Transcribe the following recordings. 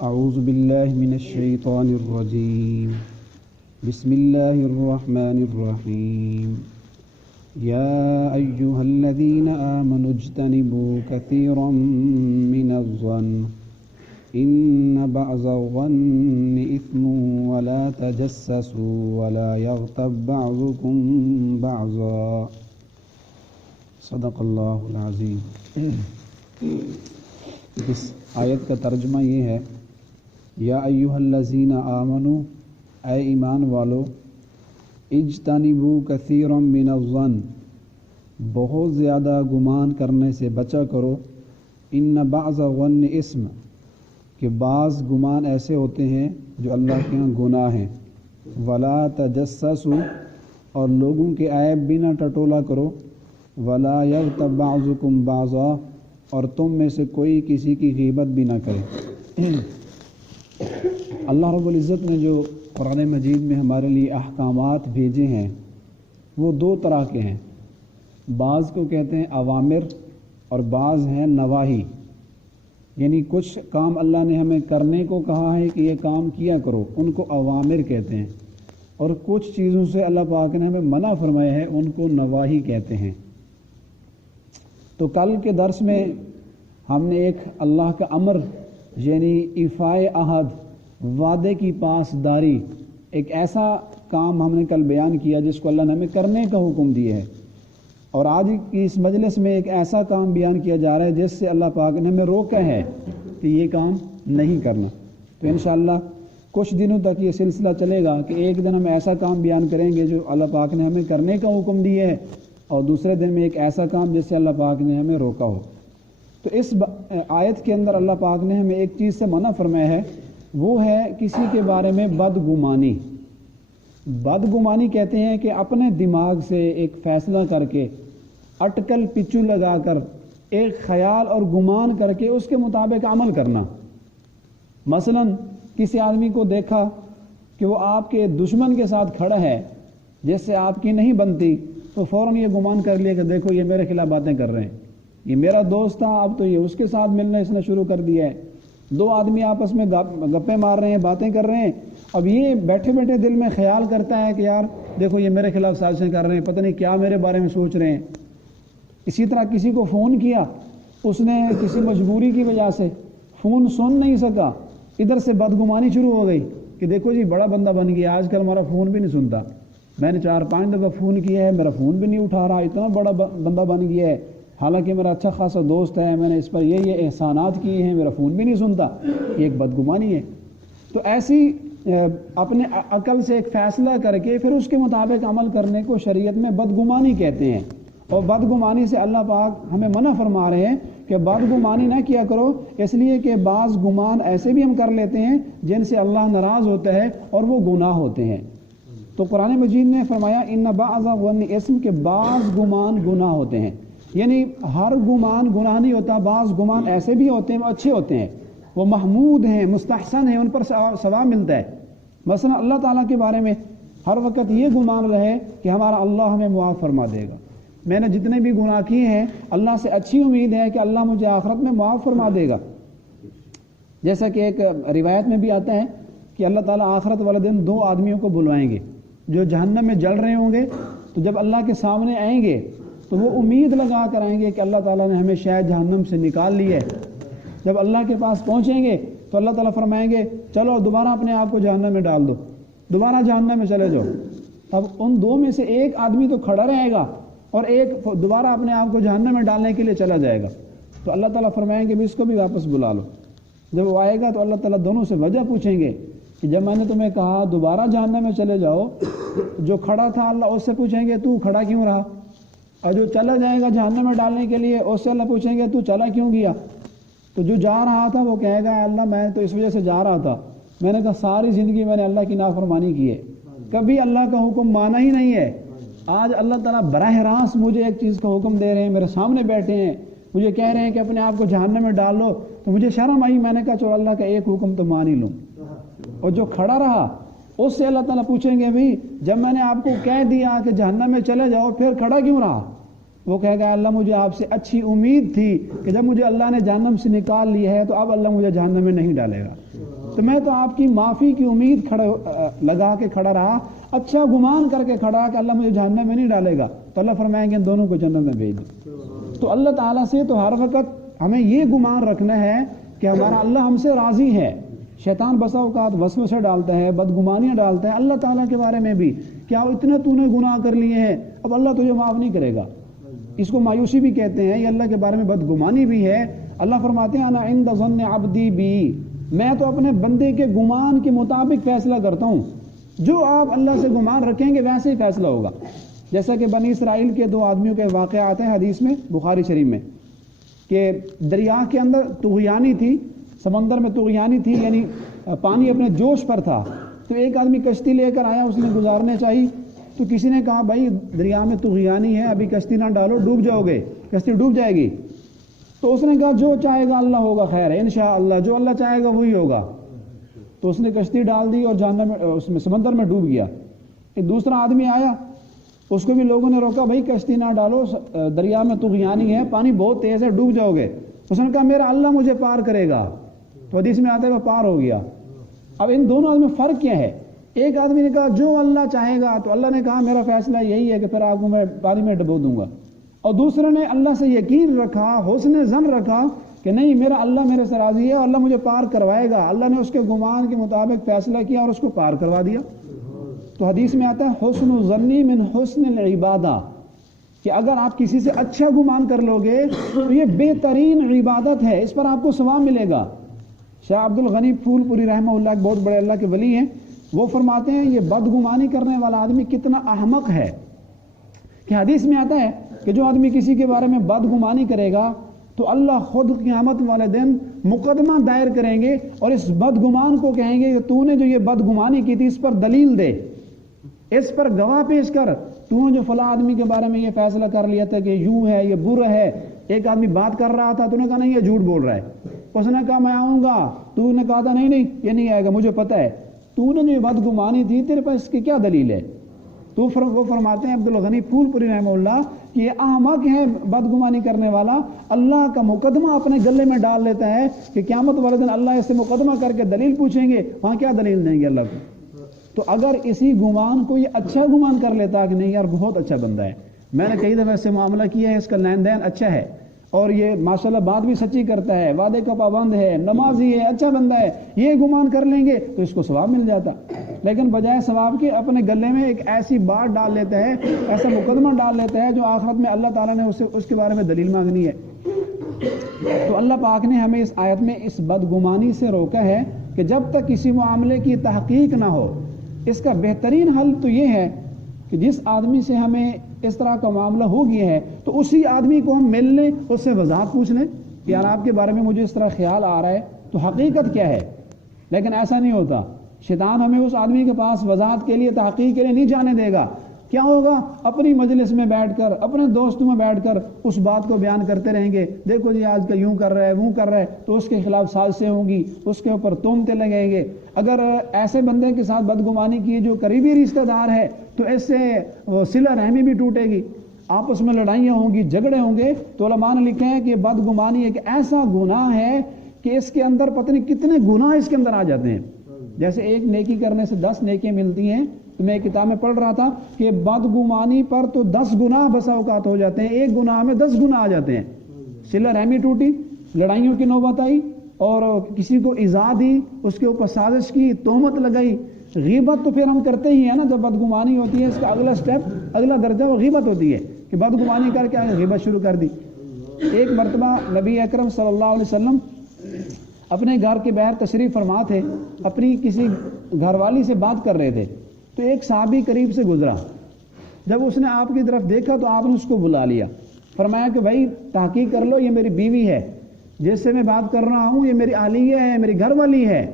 اعوذ باللہ من الشیطان الرجیم بسم اللہ الرحمن الرحیم یا ایہا الذین آمنوا اجتنبوا کثیرا من الظن ان بعض الظن اثم ولا تجسسوا ولا یغتب بعضکم بعضا صدق اللہ العظیم۔ اس آیت کا ترجمہ یہ ہے، یا ایھا الذین آمنوا، اے ایمان والو، اجتنبوا کثیرا من الظن، بہت زیادہ گمان کرنے سے بچا کرو، ان بعض الظن اسم، کہ بعض گمان ایسے ہوتے ہیں جو اللہ کے ہاں گناہ ہیں، ولا تجسسوا، اور لوگوں کے عیب بھی نہ ٹٹولا کرو، ولا یغتب بعضکم بعضا، اور تم میں سے کوئی کسی کی غیبت بھی نہ کرے۔ اللہ رب العزت نے جو قرآن مجید میں ہمارے لیے احکامات بھیجے ہیں وہ دو طرح کے ہیں، بعض کو کہتے ہیں اوامر اور بعض ہیں نواہی، یعنی کچھ کام اللہ نے ہمیں کرنے کو کہا ہے کہ یہ کام کیا کرو، ان کو اوامر کہتے ہیں، اور کچھ چیزوں سے اللہ پاک نے ہمیں منع فرمایا ہے، ان کو نواہی کہتے ہیں۔ تو کل کے درس میں ہم نے ایک اللہ کا امر یعنی ایفائے عہد، وعدے کی پاسداری، ایک ایسا کام ہم نے کل بیان کیا جس کو اللہ نے ہمیں کرنے کا حکم دیا ہے، اور آج کی اس مجلس میں ایک ایسا کام بیان کیا جا رہا ہے جس سے اللہ پاک نے ہمیں روکا ہے کہ یہ کام نہیں کرنا۔ تو انشاءاللہ کچھ دنوں تک یہ سلسلہ چلے گا کہ ایک دن ہم ایسا کام بیان کریں گے جو اللہ پاک نے ہمیں کرنے کا حکم دیا ہے، اور دوسرے دن میں ایک ایسا کام جس سے اللہ پاک نے ہمیں روکا ہو۔ تو اس آیت کے اندر اللہ پاک نے ہمیں ایک چیز سے منع فرمایا ہے، وہ ہے کسی کے بارے میں بدگمانی۔ بدگمانی کہتے ہیں کہ اپنے دماغ سے ایک فیصلہ کر کے، اٹکل پچو لگا کر، ایک خیال اور گمان کر کے اس کے مطابق عمل کرنا۔ مثلا کسی آدمی کو دیکھا کہ وہ آپ کے دشمن کے ساتھ کھڑا ہے جس سے آپ کی نہیں بنتی، تو فوراً یہ گمان کر لیا کہ دیکھو یہ میرے خلاف باتیں کر رہے ہیں، یہ میرا دوست تھا اب تو یہ اس کے ساتھ ملنا اس نے شروع کر دیا ہے۔ دو آدمی آپس میں گپیں مار رہے ہیں، باتیں کر رہے ہیں، اب یہ بیٹھے بیٹھے دل میں خیال کرتا ہے کہ یار دیکھو یہ میرے خلاف سازشیں کر رہے ہیں، پتہ نہیں کیا میرے بارے میں سوچ رہے ہیں۔ اسی طرح کسی کو فون کیا، اس نے کسی مجبوری کی وجہ سے فون سن نہیں سکا، ادھر سے بدگمانی شروع ہو گئی کہ دیکھو جی بڑا بندہ بن گیا، آج کل ہمارا فون بھی نہیں سنتا، میں نے 4-5 دفعہ فون کیا ہے میرا فون بھی نہیں اٹھا رہا، اتنا بڑا بندہ بن گیا ہے، حالانکہ میرا اچھا خاصا دوست ہے، میں نے اس پر یہ احسانات کیے ہیں، میرا فون بھی نہیں سنتا۔ یہ ایک بدگمانی ہے۔ تو ایسی اپنے عقل سے ایک فیصلہ کر کے پھر اس کے مطابق عمل کرنے کو شریعت میں بدگمانی کہتے ہیں، اور بدگمانی سے اللہ پاک ہمیں منع فرما رہے ہیں کہ بدگمانی نہ کیا کرو، اس لیے کہ بعض گمان ایسے بھی ہم کر لیتے ہیں جن سے اللہ ناراض ہوتا ہے اور وہ گناہ ہوتے ہیں۔ تو قرآن مجید نے فرمایا ان بعض الظن اسم، کہ بعض گمان گناہ ہوتے ہیں، یعنی ہر گمان گناہ نہیں ہوتا، بعض گمان ایسے بھی ہوتے ہیں وہ اچھے ہوتے ہیں، وہ محمود ہیں، مستحسن ہیں، ان پر ثواب ملتا ہے۔ مثلا اللہ تعالیٰ کے بارے میں ہر وقت یہ گمان رہے کہ ہمارا اللہ ہمیں معاف فرما دے گا، میں نے جتنے بھی گناہ کیے ہیں اللہ سے اچھی امید ہے کہ اللہ مجھے آخرت میں معاف فرما دے گا۔ جیسا کہ ایک روایت میں بھی آتا ہے کہ اللہ تعالیٰ آخرت والے دن 2 آدمیوں کو بلوائیں گے جو جہنم میں جل رہے ہوں گے، تو جب اللہ کے سامنے آئیں گے تو وہ امید لگا کر آئیں گے کہ اللہ تعالیٰ نے ہمیں شاید جہنم سے نکال لیا ہے۔ جب اللہ کے پاس پہنچیں گے تو اللہ تعالیٰ فرمائیں گے چلو دوبارہ اپنے آپ کو جہنم میں ڈال دو، دوبارہ جہنم میں چلے جاؤ۔ اب ان 2 میں سے ایک آدمی تو کھڑا رہے گا اور ایک دوبارہ اپنے آپ کو جہنم میں ڈالنے کے لیے چلا جائے گا، تو اللہ تعالیٰ فرمائیں گے بھی اس کو بھی واپس بلا لو۔ جب وہ آئے گا تو اللہ تعالیٰ دونوں سے وجہ پوچھیں گے کہ جب میں نے تمہیں کہا دوبارہ جہنم میں چلے جاؤ، جو کھڑا تھا اللہ اس سے پوچھیں گے تو کھڑا کیوں رہا، اور جو چلا جائے گا جہنم میں ڈالنے کے لیے اس سے اللہ پوچھیں گے تو چلا کیوں گیا۔ تو جو جا رہا تھا وہ کہے گا اللہ میں تو اس وجہ سے جا رہا تھا، میں نے کہا ساری زندگی میں نے اللہ کی نافرمانی کی ہے، کبھی اللہ کا حکم مانا ہی نہیں ہے، آج اللہ تعالیٰ براہ راست مجھے ایک چیز کا حکم دے رہے ہیں، میرے سامنے بیٹھے ہیں، مجھے کہہ رہے ہیں کہ اپنے آپ کو جہنم میں ڈال لو، تو مجھے شرم آئی، میں نے کہا چلو اللہ کا ایک حکم تو مان ہی لوں۔ اور جو کھڑا رہا اس سے اللہ تعالیٰ پوچھیں گے بھی جب میں نے آپ کو کہہ دیا کہ جہنم میں چلے جاؤ پھر کھڑا کیوں رہا، وہ کہے گا اللہ مجھے آپ سے اچھی امید تھی کہ جب مجھے اللہ نے جہنم سے نکال لیا ہے تو اب اللہ مجھے جہنم میں نہیں ڈالے گا، تو میں تو آپ کی معافی کی امید لگا کے کھڑا رہا، اچھا گمان کر کے کھڑا کہ اللہ مجھے جہنم میں نہیں ڈالے گا، تو اللہ فرمائیں گے ان دونوں کو جنت میں بھیج دو۔ تو اللہ تعالیٰ سے تو ہر وقت ہمیں یہ گمان رکھنا ہے کہ ہمارا اللہ ہم سے راضی ہے۔ شیطان بسا اوقات وسوسے ڈالتا ہے، بدگمانیاں ڈالتا ہے اللہ تعالیٰ کے بارے میں بھی، کیا اتنے تو نے گناہ کر لیے ہیں اب اللہ تجھے معاف نہیں کرے گا، اس کو مایوسی بھی کہتے ہیں، یہ اللہ کے بارے میں بدگمانی بھی ہے۔ اللہ فرماتے ہیں انا عند ظن عبدی بی، میں تو اپنے بندے کے گمان کے مطابق فیصلہ کرتا ہوں، جو آپ اللہ سے گمان رکھیں گے ویسے ہی فیصلہ ہوگا۔ جیسا کہ بنی اسرائیل کے دو آدمیوں کے واقعہ آتے ہیں حدیث میں بخاری شریف میں، کہ دریا کے اندر طغیانی تھی، سمندر میں طغیانی تھی، یعنی پانی اپنے جوش پر تھا، تو ایک آدمی کشتی لے کر آیا، اس نے گزارنے چاہی، تو کسی نے کہا بھائی دریا میں طغیانی ہے، ابھی کشتی نہ ڈالو ڈوب جاؤ گے، کشتی ڈوب جائے گی۔ تو اس نے کہا جو چاہے گا اللہ ہوگا، خیر ہے انشاءاللہ، جو اللہ چاہے گا وہی ہوگا۔ تو اس نے کشتی ڈال دی اور جہنم میں اس میں سمندر میں ڈوب گیا۔ ایک دوسرا آدمی آیا، اس کو بھی لوگوں نے روکا، بھائی کشتی نہ ڈالو، دریا میں طغیانی ہے، پانی بہت تیز ہے، ڈوب جاؤ گے۔ اس نے کہا میرا اللہ مجھے پار کرے گا، تو حدیث میں آتا ہے وہ پار ہو گیا۔ اب ان دونوں آدمی میں فرق کیا ہے؟ ایک آدمی نے کہا جو اللہ چاہے گا، تو اللہ نے کہا میرا فیصلہ یہی ہے کہ پھر آپ کو میں پانی میں ڈبو دوں گا، اور دوسرے نے اللہ سے یقین رکھا، حسن ظن رکھا کہ نہیں میرا اللہ میرے سے راضی ہے، اللہ مجھے پار کروائے گا، اللہ نے اس کے گمان کے مطابق فیصلہ کیا اور اس کو پار کروا دیا۔ تو حدیث میں آتا ہے حسن ظنی من حسن العبادہ، کہ اگر آپ کسی سے اچھا گمان کر لو گے تو یہ بہترین عبادت ہے، اس پر آپ کو ثواب ملے گا۔ شاہ عبد الغنی پھول پوری رحمہ اللہ ایک بہت بڑے اللہ کے ولی ہیں، وہ فرماتے ہیں یہ بدگمانی کرنے والا آدمی کتنا احمق ہے، کہ حدیث میں آتا ہے کہ جو آدمی کسی کے بارے میں بدگمانی کرے گا تو اللہ خود قیامت والے دن مقدمہ دائر کریں گے اور اس بدگمان کو کہیں گے کہ تو نے جو یہ بدگمانی کی تھی اس پر دلیل دے، اس پر گواہ پیش کر، تو نے جو فلاں آدمی کے بارے میں یہ فیصلہ کر لیا تھا کہ یوں ہے یہ برا ہے، ایک آدمی بات کر رہا تھا تو نے کہا نہیں یہ جھوٹ بول رہا ہے، اس نے کہا میں آؤں گا، تو نے کہا تھا نہیں نہیں یہ نہیں آئے گا مجھے پتہ ہے، تو نے جو بدگمانی تھی تیرے پاس اس کی کیا دلیل ہے؟ تو وہ فرماتے ہیں عبد الغنی پھول پوری رحمہ اللہ کہ یہ احمق ہے بدگمانی کرنے والا، اللہ کا مقدمہ اپنے گلے میں ڈال لیتا ہے کہ قیامت والے دن اللہ اس سے مقدمہ کر کے دلیل پوچھیں گے، وہاں کیا دلیل دیں گے اللہ کو؟ تو اگر اسی گمان کو یہ اچھا گمان کر لیتا کہ نہیں یار بہت اچھا بندہ ہے، میں نے کئی دفعہ اس سے معاملہ کیا ہے، اس کا لین دین اچھا ہے اور یہ ماشاءاللہ بات بھی سچی کرتا ہے، وعدے کا پابند ہے، نمازی ہے، اچھا بندہ ہے، یہ گمان کر لیں گے تو اس کو ثواب مل جاتا، لیکن بجائے ثواب کے اپنے گلے میں ایک ایسی بات ڈال لیتا ہے، ایسا مقدمہ ڈال لیتا ہے جو آخرت میں اللہ تعالیٰ نے اس کے بارے میں دلیل مانگنی ہے۔ تو اللہ پاک نے ہمیں اس آیت میں اس بدگمانی سے روکا ہے کہ جب تک کسی معاملے کی تحقیق نہ ہو، اس کا بہترین حل تو یہ ہے کہ جس آدمی سے ہمیں اس طرح کا معاملہ ہو گیا ہے تو اسی آدمی کو ہم مل لیں، اس سے وضاحت پوچھ لیں کہ یار آپ کے بارے میں مجھے اس طرح خیال آ رہا ہے تو حقیقت کیا ہے، لیکن ایسا نہیں ہوتا، شیطان ہمیں اس آدمی کے پاس وضاحت کے لیے تحقیق کے لیے نہیں جانے دے گا۔ کیا ہوگا؟ اپنی مجلس میں بیٹھ کر، اپنے دوستوں میں بیٹھ کر اس بات کو بیان کرتے رہیں گے، دیکھو جی آج کل یوں کر رہا ہے وہ کر رہا ہے، تو اس کے خلاف سازشیں ہوں گی، اس کے اوپر تہمتیں لگیں گے۔ اگر ایسے بندے کے ساتھ بدگمانی کی جو قریبی رشتہ دار ہے تو اس سے وہ صلہ رحمی بھی ٹوٹے گی، آپس میں لڑائیاں ہوں گی، جھگڑے ہوں گے۔ تو علماء نے لکھا ہے کہ بدگمانی ایک ایسا گناہ ہے کہ اس کے اندر پتہ نہیں کتنے گناہ اس کے اندر آ جاتے ہیں، جیسے ایک نیکی کرنے سے 10 نیکیاں ملتی ہیں۔ تو میں ایک کتاب میں پڑھ رہا تھا کہ بدگمانی پر تو 10 گناہ بسا اوقات ہو جاتے ہیں، ایک گناہ میں 10 گناہ آ جاتے ہیں۔ صلہ رحمی ٹوٹی، لڑائیوں کی نوبت آئی، اور کسی کو ایذا دی، اس کے اوپر سازش کی، تہمت لگائی۔ غیبت تو پھر ہم کرتے ہی ہیں نا، جب بدگمانی ہوتی ہے اس کا اگلا سٹیپ، اگلا درجہ وہ غیبت ہوتی ہے کہ بدگمانی کر کے غیبت شروع کر دی۔ ایک مرتبہ نبی اکرم صلی اللہ علیہ وسلم اپنے گھر کے باہر تشریف فرما تھے، اپنی کسی گھر والی سے بات کر رہے تھے، تو ایک صحابی قریب سے گزرا، جب اس نے آپ کی طرف دیکھا تو آپ نے اس کو بلا لیا، فرمایا کہ بھائی تحقیق کر لو، یہ میری بیوی ہے، جس سے میں بات کر رہا ہوں یہ میری اہلیہ ہے، میری گھر والی ہے۔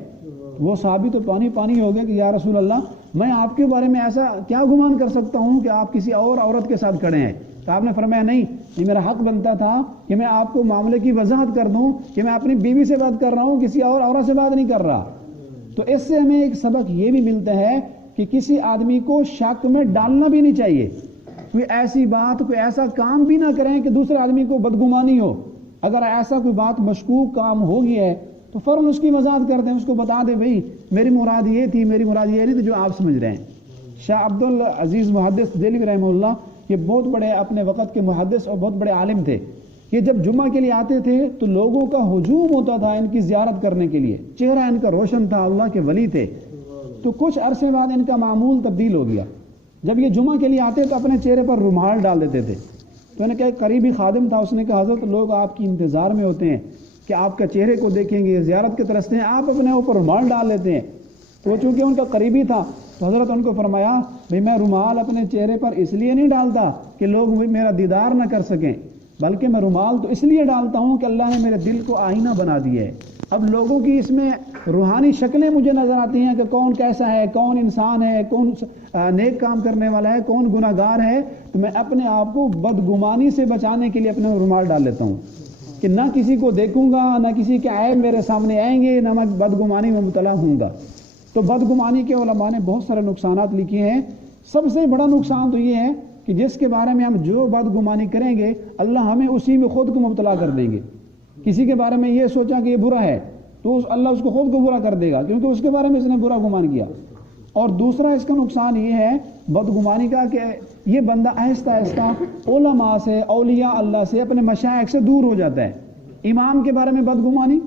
وہ صحابی تو پانی پانی ہو گیا کہ یا رسول اللہ میں آپ کے بارے میں ایسا کیا گمان کر سکتا ہوں کہ آپ کسی اور عورت کے ساتھ کھڑے ہیں؟ تو آپ نے فرمایا نہیں، یہ میرا حق بنتا تھا کہ میں آپ کو معاملے کی وضاحت کر دوں کہ میں اپنی بیوی سے بات کر رہا ہوں، کسی اور عورت سے بات نہیں کر رہا۔ تو اس سے ہمیں ایک سبق یہ بھی ملتا ہے کہ کسی آدمی کو شک میں ڈالنا بھی نہیں چاہیے، کوئی ایسی بات کوئی ایسا کام بھی نہ کریں کہ دوسرے آدمی کو بدگمانی ہو. اگر ایسا کوئی بات مشکوک کام ہو گیا ہے تو فوراً اس کی وضاحت کر دیں, اس کو بتا دیں بھئی میری مراد یہ تھی, میری مراد یہ نہیں تھی جو آپ سمجھ رہے ہیں. شاہ عبدالعزیز محدث دہلوی رحمہ اللہ یہ بہت بڑے اپنے وقت کے محدث اور بہت بڑے عالم تھے. یہ جب جمعہ کے لیے آتے تھے تو لوگوں کا ہجوم ہوتا تھا ان کی زیارت کرنے کے لیے. چہرہ ان کا روشن تھا, اللہ کے ولی تھے. تو کچھ عرصے بعد ان کا معمول تبدیل ہو گیا. جب یہ جمعہ کے لیے آتے تو اپنے چہرے پر رومال ڈال دیتے تھے. تو انہیں کہ قریبی خادم تھا, اس نے کہا حضرت لوگ آپ کی انتظار میں ہوتے ہیں کہ آپ کا چہرے کو دیکھیں گے, زیارت کے ترستے ہیں, آپ اپنے اوپر رومال ڈال لیتے ہیں. تو چونکہ ان کا قریبی تھا تو حضرت ان کو فرمایا بھئی میں رومال اپنے چہرے پر اس لیے نہیں ڈالتا کہ لوگ میرا دیدار نہ کر سکیں, بلکہ میں رومال تو اس لیے ڈالتا ہوں کہ اللہ نے میرے دل کو آئینہ بنا دیا ہے. اب لوگوں کی اس میں روحانی شکلیں مجھے نظر آتی ہیں کہ کون کیسا ہے, کون انسان ہے, کون نیک کام کرنے والا ہے, کون گناہ گار ہے. تو میں اپنے آپ کو بدگمانی سے بچانے کے لیے اپنے رومال ڈال لیتا ہوں کہ نہ کسی کو دیکھوں گا, نہ کسی کے عیب میرے سامنے آئیں گے, نہ میں بدگمانی میں مبتلا ہوں گا. تو بدگمانی کے علماء نے بہت سارے نقصانات لکھے ہیں. سب سے بڑا نقصان تو یہ ہے کہ جس کے بارے میں ہم جو بدگمانی کریں گے اللہ ہمیں اسی میں خود کو مبتلا کر دیں گے. کسی کے بارے میں یہ سوچا کہ یہ برا ہے تو اللہ اس کو خود کو برا کر دے گا, کیونکہ اس کے بارے میں اس نے برا گمان کیا. اور دوسرا اس کا نقصان یہ ہے بدگمانی کا کہ یہ بندہ آہستہ آہستہ علماء سے, اولیاء اللہ سے, اپنے مشائخ سے دور ہو جاتا ہے. امام کے بارے میں بدگمانی,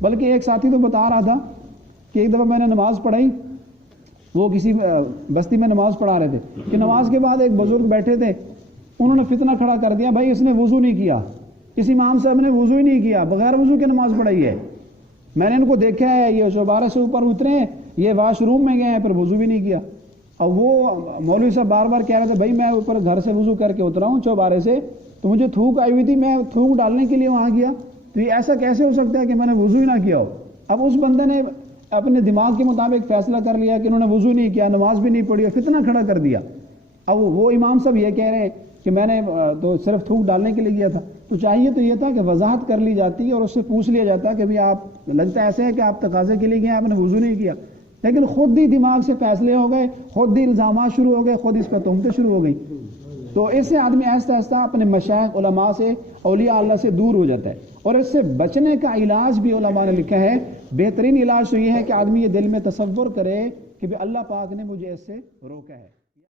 بلکہ ایک ساتھی تو بتا رہا تھا کہ ایک دفعہ میں نے نماز پڑھائی, وہ کسی بستی میں نماز پڑھا رہے تھے کہ نماز کے بعد ایک بزرگ بیٹھے تھے, انہوں نے فتنہ کھڑا کر دیا بھائی اس نے وضو نہیں کیا, اس امام صاحب نے وضو ہی نہیں کیا, بغیر وضو کے نماز پڑھائی ہے. میں نے ان کو دیکھا ہے یہ چوبارے سے اوپر اترے ہیں, یہ واش روم میں گئے ہیں پر وضو بھی نہیں کیا. اور وہ مولوی صاحب بار بار کہہ رہے تھے بھائی میں اوپر گھر سے وضو کر کے اترا ہوں چوبارے سے, تو مجھے تھوک آئی ہوئی تھی, میں تھوک ڈالنے کے لیے وہاں گیا, تو یہ ایسا کیسے ہو سکتا ہے کہ میں نے وضو ہی نہ کیا ہو. اب اس بندے نے اپنے دماغ کے مطابق فیصلہ کر لیا کہ انہوں نے وضو نہیں کیا, نماز بھی نہیں پڑھی, اور فتنہ کھڑا کر دیا. اب وہ امام صاحب یہ کہہ رہے ہیں کہ میں نے تو صرف تھوک ڈالنے کے لیے گیا تھا. تو چاہیے تو یہ تھا کہ وضاحت کر لی جاتی اور اس سے پوچھ لیا جاتا کہ بھی آپ لگتا ایسے ہے کہ آپ تقاضے کے لیے گئے, آپ نے وضو نہیں کیا. لیکن خود ہی دماغ سے فیصلے ہو گئے, خود ہی الزامات شروع ہو گئے, خود اس پہ تہمتیں شروع ہو گئی. تو اس سے آدمی آہستہ آہستہ اپنے مشائخ علماء سے, اولیاء اللہ سے دور ہو جاتا ہے. اور اس سے بچنے کا علاج بھی علماء نے لکھا ہے. بہترین علاج تو یہ ہے کہ آدمی یہ دل میں تصور کرے کہ بھی اللہ پاک نے مجھے اس سے روکا ہے.